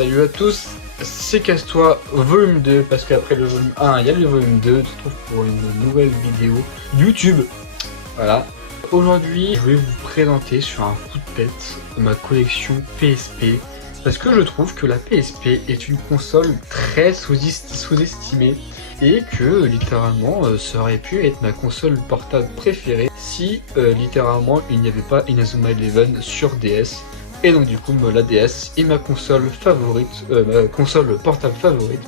Salut à tous, c'est Casse-toi volume 2, parce qu'après le volume 1, il y a le volume 2, tu te retrouves pour une nouvelle vidéo YouTube. Voilà. Aujourd'hui, je vais vous présenter sur un coup de tête ma collection PSP, parce que je trouve que la PSP est une console très sous-estimée, et que littéralement ça aurait pu être ma console portable préférée si littéralement il n'y avait pas Inazuma Eleven sur DS. Et donc du coup la DS est ma console favorite, ma console portable favorite.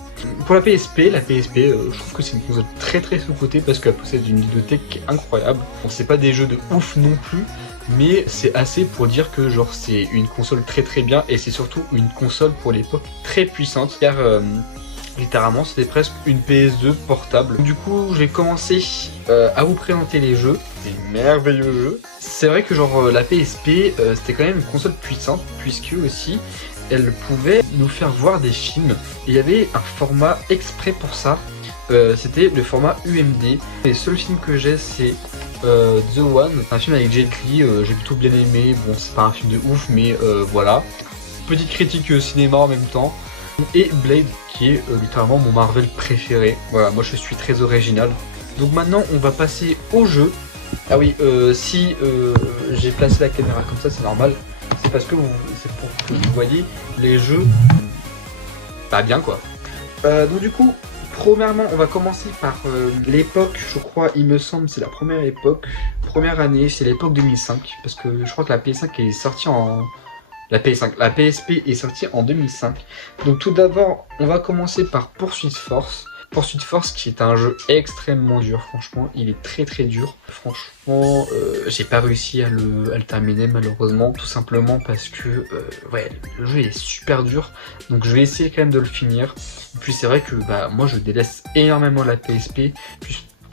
Pour la PSP, je trouve que c'est une console très sous-cotée parce qu'elle possède une bibliothèque incroyable. Bon, c'est pas des jeux de ouf non plus, mais c'est assez pour dire que genre c'est une console très bien, et c'est surtout une console pour l'époque très puissante, car littéralement c'était presque une PS2 portable. Du coup je vais commencer à vous présenter les jeux, des merveilleux jeux. C'est vrai que genre la PSP c'était quand même une console puissante, puisque aussi elle pouvait nous faire voir des films. Et il y avait un format exprès pour ça, c'était le format UMD. Les seuls films que j'ai c'est The One, un film avec Jet Li, j'ai plutôt bien aimé. Bon, c'est pas un film de ouf, mais voilà. Petite critique cinéma en même temps. Et Blade, qui est littéralement mon Marvel préféré. Voilà, moi je suis très original. Donc maintenant on va passer au jeu. Ah oui, si j'ai placé la caméra comme ça, c'est normal. C'est parce que c'est pour que vous voyez les jeux pas bien quoi. Donc du coup, premièrement, on va commencer par l'époque, je crois, il me semble, c'est la première époque, première année, c'est l'époque 2005. Parce que je crois que la PS5 est sortie en... La PSP est sortie en 2005. Donc tout d'abord, on va commencer par Pursuit Force. Pursuit Force qui est un jeu extrêmement dur, franchement, il est très dur. Franchement, j'ai pas réussi à le terminer malheureusement, tout simplement parce que ouais, le jeu est super dur. Donc je vais essayer quand même de le finir. Et puis c'est vrai que bah, moi je délaisse énormément la PSP,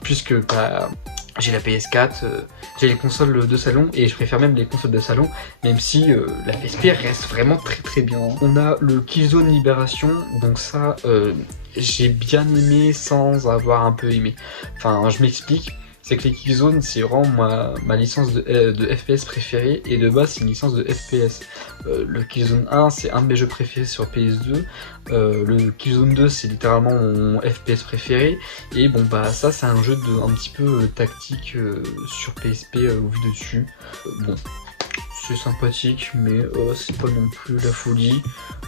puisque bah, j'ai la PS4, j'ai les consoles de salon, et je préfère même les consoles de salon, même si la PSP reste vraiment très bien. On a le Killzone Libération, donc ça j'ai bien aimé sans avoir un peu aimé. Enfin, je m'explique, c'est que les Killzone c'est vraiment ma licence de FPS préférée, et de base c'est une licence de FPS. Le Killzone 1 c'est un de mes jeux préférés sur PS2, le Killzone 2 c'est littéralement mon FPS préféré, et bon bah ça c'est un jeu un petit peu tactique sur PSP vu dessus. Bon, c'est sympathique, mais c'est pas non plus la folie,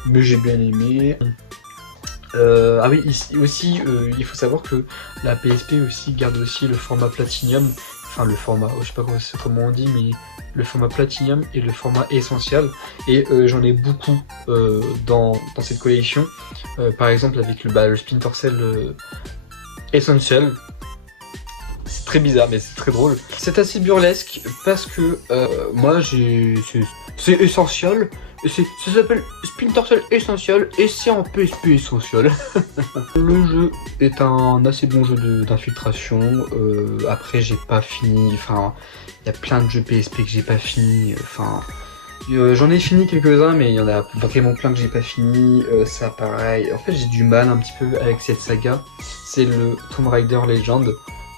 mais j'ai bien aimé. Ah oui, ici aussi, il faut savoir que la PSP aussi garde aussi le format Platinum, enfin le format, je sais pas comment on dit, mais le format Platinum et le format Essential, et j'en ai beaucoup dans cette collection. Par exemple avec le Splinter Cell Essential. C'est très bizarre mais c'est très drôle. C'est assez burlesque parce que moi c'est Essential. Ça s'appelle Splinter Cell Essential et c'est en PSP Essential. Le jeu est un assez bon jeu d'infiltration. Après j'ai pas fini, enfin il y a plein de jeux PSP que j'ai pas fini. Enfin j'en ai fini quelques-uns, mais il y en a vraiment plein que j'ai pas fini. Ça pareil, en fait j'ai du mal un petit peu avec cette saga. C'est le Tomb Raider Legend.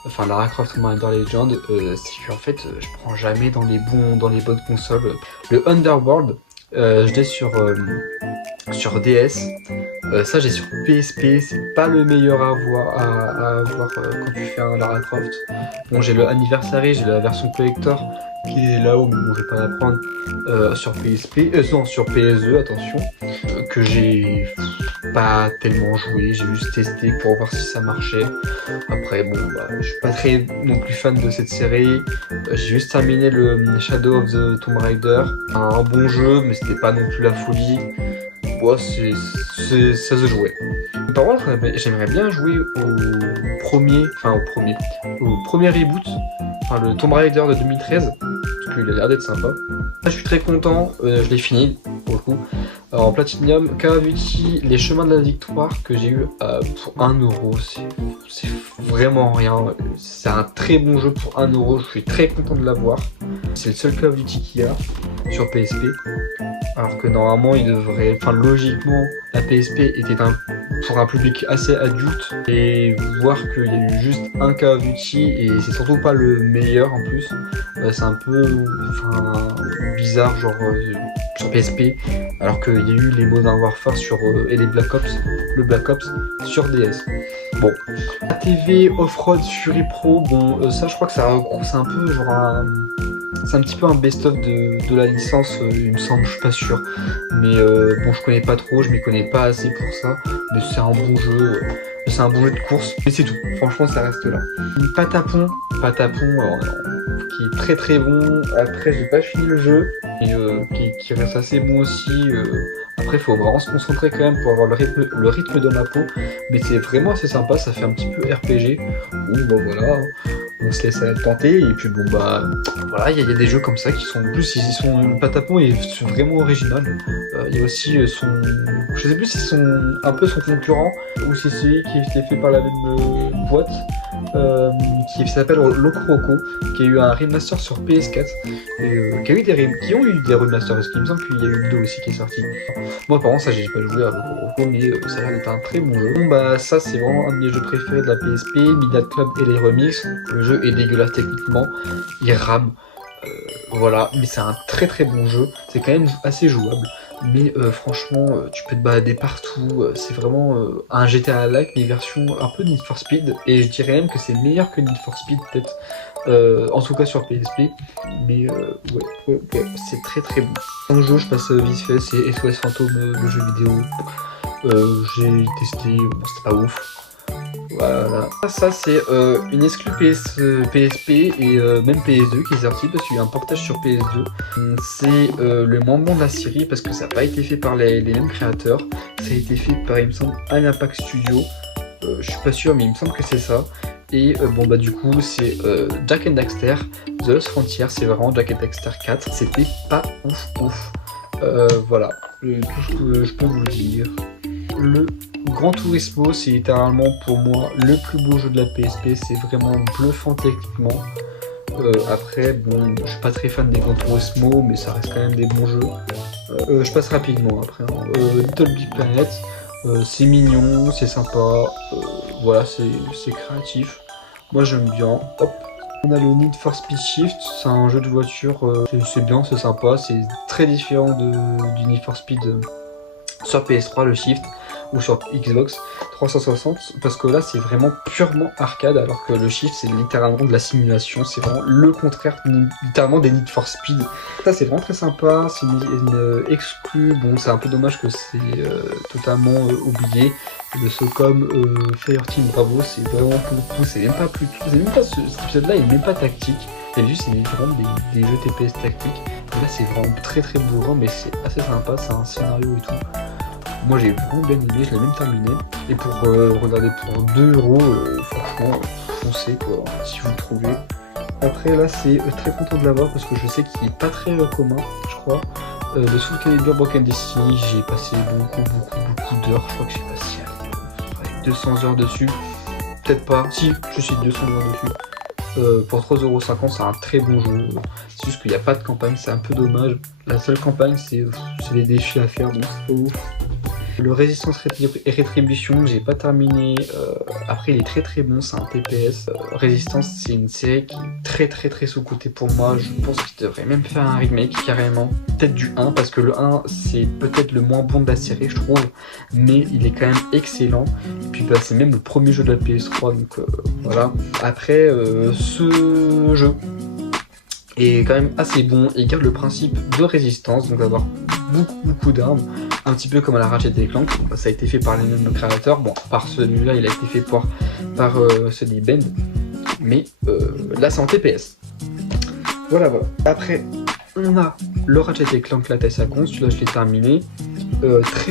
Enfin Lara Croft Tomb Raider Legend, c'est qu'en fait je prends jamais dans les bonnes consoles. Le Underworld, je l'ai sur DS, ça j'ai sur PSP, c'est pas le meilleur à avoir quand tu fais un Lara Croft. Bon, j'ai le Anniversary, j'ai la version collector qui est là où je vais pas la prendre sur PSP, non sur PS2 attention, que j'ai pas tellement joué, j'ai juste testé pour voir si ça marchait. Après bon bah, je suis pas très non plus fan de cette série. J'ai juste terminé le Shadow of the Tomb Raider, un bon jeu mais c'était pas non plus la folie. Ouais, ça se jouait. Par contre j'aimerais bien jouer au premier reboot, enfin le Tomb Raider de 2013, parce qu'il a l'air d'être sympa. Là, je suis très content, je l'ai fini pour le coup. Alors, en Platinum, Call of Duty, les chemins de la victoire que j'ai eu pour 1€, c'est vraiment rien. C'est un très bon jeu pour 1€, je suis très content de l'avoir. C'est le seul Call of Duty qu'il y a sur PSP. Alors que normalement il devrait, enfin logiquement la PSP était un pour un public assez adulte, et voir qu'il y a eu juste un Call of Duty et c'est surtout pas le meilleur en plus, c'est un peu bizarre genre sur PSP, alors qu'il y a eu les Modern Warfare sur, et les Black Ops, le Black Ops sur DS. Bon, ATV Off-Road Fury Pro, bon ça je crois que c'est un peu genre c'est un petit peu un best-of de la licence, il me semble, je suis pas sûr. Mais bon, je connais pas trop, je m'y connais pas assez pour ça. Mais c'est un bon jeu, c'est un bon jeu de course. Et c'est tout, franchement, ça reste là. Patapon, qui est très très bon. Après, j'ai pas fini le jeu, et qui reste assez bon aussi. Après, il faut vraiment se concentrer quand même pour avoir le rythme de ma peau. Mais c'est vraiment assez sympa, ça fait un petit peu RPG. Où, bon voilà, on se laisse tenter. Et puis bon, bah voilà, il y a des jeux comme ça qui sont, en plus, ils sont, Patapon est vraiment original. Il y a aussi son, je sais plus si c'est un peu son concurrent, ou si c'est celui qui a été fait par la même boîte. Qui s'appelle Locroco, qui a eu un remaster sur PS4, et qui ont eu des remasters, parce qu'il me semble qu'il y a eu le 2 aussi qui est sorti. Moi par contre ça j'ai pas joué à Locroco, mais ça a l'air d'être un très bon jeu. Bon bah ça c'est vraiment un de mes jeux préférés de la PSP, Midnight Club et les remixes. Le jeu est dégueulasse techniquement, il rame, voilà, mais c'est un très très bon jeu, c'est quand même assez jouable. Mais franchement, tu peux te balader partout, c'est vraiment un GTA-like, mais version un peu Need for Speed, et je dirais même que c'est meilleur que Need for Speed peut-être, en tout cas sur PSP, mais ouais, c'est très très bon. Un jeu, je passe vite fait, c'est SOS Fantôme, le jeu vidéo, j'ai testé, bon, c'était pas ouf. Voilà, ça c'est une exclue PSP et même PS2 qui est sortie parce qu'il y a un portage sur PS2. C'est le moins bon de la série parce que ça n'a pas été fait par les mêmes créateurs. Ça a été fait par, il me semble, Impact Studio. Je suis pas sûr, mais il me semble que c'est ça. Et bon bah du coup c'est Jak and Daxter, The Lost Frontier, c'est vraiment Jak and Daxter 4. C'était pas ouf. Voilà, tout ce que je peux vous dire. Le Gran Turismo, c'est littéralement pour moi le plus beau jeu de la PSP, c'est vraiment bluffant techniquement. Après, bon, je suis pas très fan des Gran Turismo, mais ça reste quand même des bons jeux. Je passe rapidement après. Little Big Planet, c'est mignon, c'est sympa, voilà, c'est créatif. Moi j'aime bien. Hop. On a le Need for Speed Shift, c'est un jeu de voiture, c'est bien, c'est sympa, c'est très différent du Need for Speed sur PS3, le Shift, ou sur Xbox 360, parce que là c'est vraiment purement arcade, alors que le Shift c'est littéralement de la simulation, c'est vraiment le contraire littéralement des Need for Speed. Ça c'est vraiment très sympa, c'est une exclue, bon c'est un peu dommage que c'est totalement oublié. De Socom Fireteam Bravo, c'est vraiment pour le coup, c'est même pas cet épisode là, il est même pas tactique, c'est juste vraiment des jeux TPS tactiques. Et là c'est vraiment très très bourrin, mais c'est assez sympa, c'est un scénario et tout. Moi j'ai vraiment bien aimé, je l'ai même terminé. Et pour regarder pour 2€, franchement, foncez quoi, si vous le trouvez. Après là c'est très content de l'avoir parce que je sais qu'il est pas très commun, je crois. Le Soul Calibur Broken Destiny, j'ai passé beaucoup d'heures, je crois que j'ai passé 200 heures dessus. Peut-être pas, si, je suis 200 heures dessus. Pour 3,50€, c'est un très bon jeu. C'est juste qu'il n'y a pas de campagne, c'est un peu dommage. La seule campagne, c'est les défis à faire, donc c'est pas ouf. Le Résistance et Rétribution, j'ai pas terminé. Après, il est très très bon, c'est un TPS. Résistance, c'est une série qui est très sous-cotée pour moi. Je pense qu'il devrait même faire un remake carrément. Peut-être du 1, parce que le 1, c'est peut-être le moins bon de la série, je trouve. Mais il est quand même excellent. Et puis, bah, c'est même le premier jeu de la PS3, donc voilà. Après, ce jeu est quand même assez bon et garde le principe de résistance, donc d'avoir beaucoup d'armes, un petit peu comme à la Ratchet & Clank. Ça a été fait par les mêmes créateurs, bon, par celui-là il a été fait par Sony Bend, mais là c'est en TPS. Voilà. Après on a le Ratchet & Clank la Tessa Con, celui-là je l'ai terminé,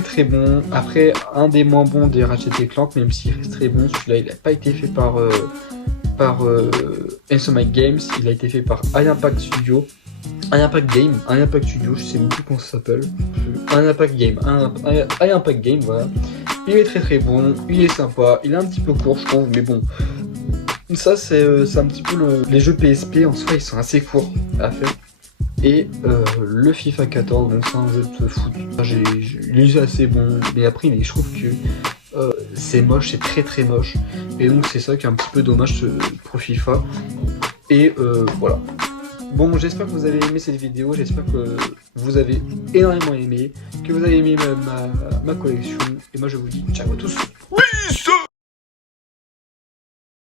très bon. Après un des moins bons des Ratchet & Clank, même s'il reste très bon, celui-là il n'a pas été fait par Insomniac Games, il a été fait par Impact Studio. Impact Studio, je sais même plus comment ça s'appelle. Impact Game, voilà. Il est très bon, il est sympa, il est un petit peu court je trouve, mais bon. Ça c'est un petit peu les jeux PSP en soi, ils sont assez courts à faire. Et le FIFA 14, bon c'est un jeu de foot. Il est assez bon, mais après je trouve que c'est moche, c'est très moche. Et donc c'est ça qui est un petit peu dommage pour FIFA. Et voilà. Bon, j'espère que vous avez aimé cette vidéo, j'espère que vous avez énormément aimé, que vous avez aimé ma collection. Et moi je vous dis ciao à tous.